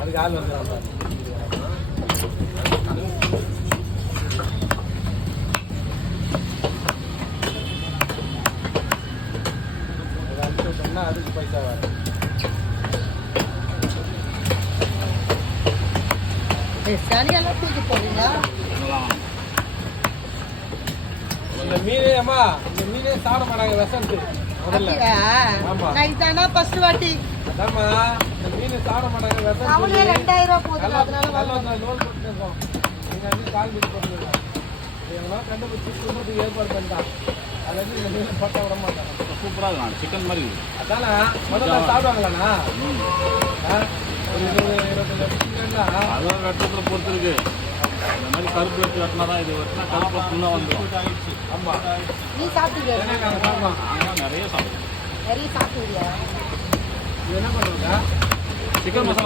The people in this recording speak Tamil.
அதுக்கு ஆள் வந்துடுறாங்க. சொன்னா அதுக்கு பைசா வரும். சனியெல்லாம் தூக்கி போடுங்க. இந்த மீனே அம்மா, இந்த மீனே சாப்பிட மாட்டாங்க விஷம்ட்டு முதல்ல. ஆமா நான் இதானா ஃபர்ஸ்ட் வாட்டி. அதாம்மா இந்த மீன் சாப்பிட மாட்டாங்க விஷம். அவளே 2000 போகுது. அதனால நல்லா லோன் போட்டுருக்கோம். நீங்க வந்து கால் பிடிச்சி போட்டுருங்க. இவங்களா கண்டுபிடிச்சி குடும்பத்துக்கு ஏற்பாடு பண்ணிட்டான். அது வந்து இந்த மீன் பட்டா விட மாட்டாங்க. சூப்பராக இருக்கும் சிக்கன் மாதிரி. அதானா முதல்ல சாப்பிடுவாங்களாண்ணா? ஒரு 20-25 அதுவும் வெட்டத்தில் பொறுத்து இருக்கு. இந்த மாதிரி கருப்பு வெட்டி வெட்டினா தான் இது வெட்டினா கருப்பு ஃபுல்லாக வந்துடும். ஆமாம் நீ சாப்பிட்டீங்க? நாங்கள் நிறைய சாப்பிடுவோம். நிறைய சாப்பிடுவியா? என்ன பண்ணுவாங்க? சிக்கன் மசாலா